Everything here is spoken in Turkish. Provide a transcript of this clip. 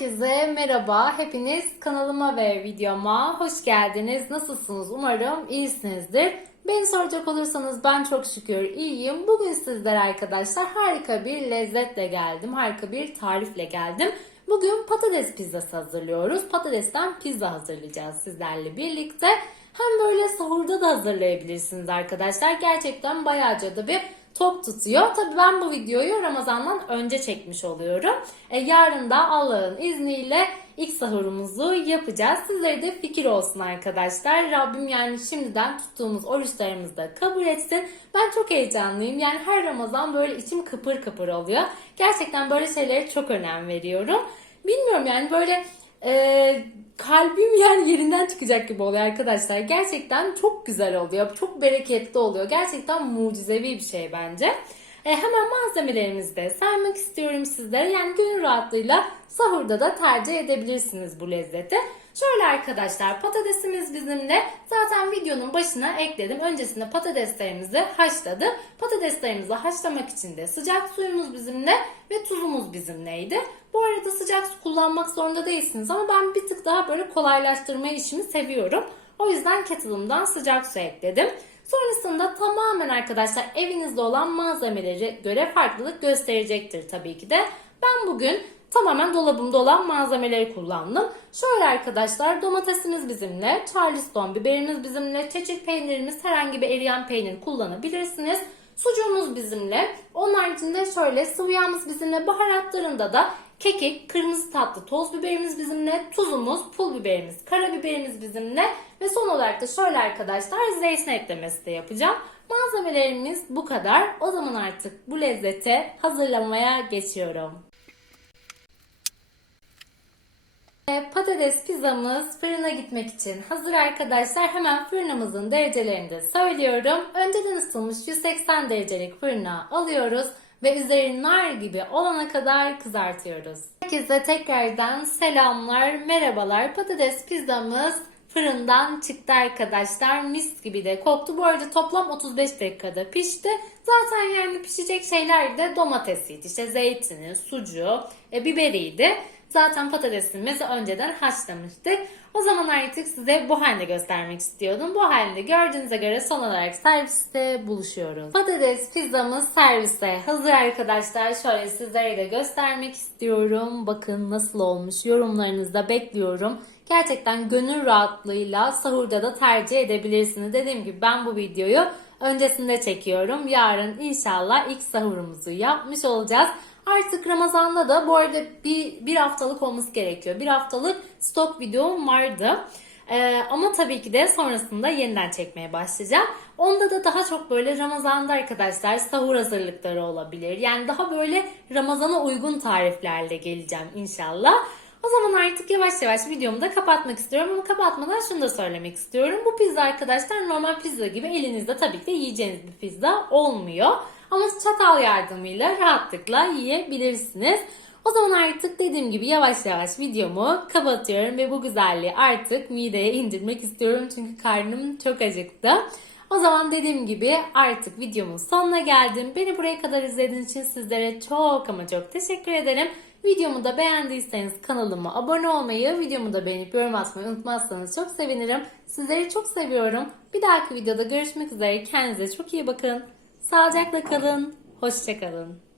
Herkese merhaba. Hepiniz kanalıma ve videoma hoş geldiniz. Nasılsınız? Umarım iyisinizdir. Beni soracak olursanız ben çok şükür iyiyim. Bugün sizlere arkadaşlar harika bir lezzetle geldim. Harika bir tarifle geldim. Bugün patates pizzası hazırlıyoruz. Patatesten pizza hazırlayacağız sizlerle birlikte. Hem böyle sahurda da hazırlayabilirsiniz arkadaşlar. Gerçekten bayağıca da bir tok tutuyor. Tabii ben bu videoyu Ramazan'dan önce çekmiş oluyorum. E, yarın da Allah'ın izniyle ilk sahurumuzu yapacağız. Sizlere de fikir olsun arkadaşlar. Rabbim yani şimdiden tuttuğumuz oruçlarımızı da kabul etsin. Ben çok heyecanlıyım. Yani her Ramazan böyle içim kıpır kıpır oluyor. Gerçekten böyle şeylere çok önem veriyorum. Bilmiyorum yani böyle e, kalbim yani yerinden çıkacak gibi oluyor arkadaşlar. Gerçekten çok güzel oluyor. Çok bereketli oluyor. Gerçekten mucizevi bir şey bence. E, hemen malzemelerimizi de saymak istiyorum sizlere. Yani gönül rahatlığıyla sahurda da tercih edebilirsiniz bu lezzeti. Şöyle arkadaşlar patatesimiz bizimle zaten videonun başına ekledim. Öncesinde patateslerimizi haşladık. Patateslerimizi haşlamak için de sıcak suyumuz bizimle ve tuzumuz bizimleydi. Bu arada sıcak su kullanmak zorunda değilsiniz ama ben bir tık daha böyle kolaylaştırma işimi seviyorum. O yüzden kettle'ımdan sıcak su ekledim. Sonrasında tamamen arkadaşlar evinizde olan malzemeleri göre farklılık gösterecektir tabii ki de. Ben bugün tamamen dolabımda olan malzemeleri kullandım. Şöyle arkadaşlar domatesimiz bizimle, charleston biberimiz bizimle, çeçil peynirimiz herhangi bir eriyen peynir kullanabilirsiniz. Sucuğumuz bizimle. Onun haricinde şöyle sıvı yağımız bizimle. Baharatlarında da kekik, kırmızı tatlı toz biberimiz bizimle, tuzumuz, pul biberimiz, karabiberimiz bizimle ve son olarak da şöyle arkadaşlar zeytin eklemesi de yapacağım. Malzemelerimiz bu kadar. O zaman artık bu lezzeti hazırlamaya geçiyorum. E, Patates pizzamız fırına gitmek için hazır arkadaşlar. Hemen fırınımızın derecelerini de söylüyorum. Önceden ısıtılmış 180 derecelik fırına alıyoruz ve üzeri nar gibi olana kadar kızartıyoruz. Herkese tekrardan selamlar, merhabalar. Patates pizzamız fırından çıktı arkadaşlar. Mis gibi de koktu. Bu arada toplam 35 dakikada pişti. Zaten yani pişecek şeyler de domatesiydi. İşte zeytini, sucuğu, e, biberiydi. Zaten patatesimizi önceden haşlamıştık. O zaman artık size bu halde göstermek istiyordum. Bu halde gördüğünüze göre son olarak serviste buluşuyoruz. Patates pizzamız servise hazır arkadaşlar. Şöyle sizlere de göstermek istiyorum. Bakın nasıl olmuş. Yorumlarınızı da bekliyorum. Gerçekten gönül rahatlığıyla sahurda da tercih edebilirsiniz. Dediğim gibi ben bu videoyu öncesinde çekiyorum. Yarın inşallah ilk sahurumuzu yapmış olacağız. Artık Ramazan'da da bu arada bir, bir haftalık olması gerekiyor. Bir haftalık stok videom vardı. Ee, ama tabii ki de sonrasında yeniden çekmeye başlayacağım. Onda da daha çok böyle Ramazan'da arkadaşlar sahur hazırlıkları olabilir. Yani daha böyle Ramazan'a uygun tariflerle geleceğim inşallah. O zaman artık yavaş yavaş videomu da kapatmak istiyorum ama kapatmadan şunu da söylemek istiyorum. Bu pizza arkadaşlar normal pizza gibi elinizde tabii ki yiyeceğiniz bir pizza olmuyor. Ama çatal yardımıyla rahatlıkla yiyebilirsiniz. O zaman artık dediğim gibi yavaş yavaş videomu kapatıyorum ve bu güzelliği artık mideye indirmek istiyorum çünkü karnım çok acıktı. O zaman dediğim gibi artık videomun sonuna geldim. Beni buraya kadar izlediğiniz için sizlere çok ama çok teşekkür ederim. Videomu da beğendiyseniz kanalıma abone olmayı, videomu da beğenip yorum atmayı unutmazsanız çok sevinirim. Sizleri çok seviyorum. Bir dahaki videoda görüşmek üzere. Kendinize çok iyi bakın. Sağlıcakla kalın. Hoşçakalın.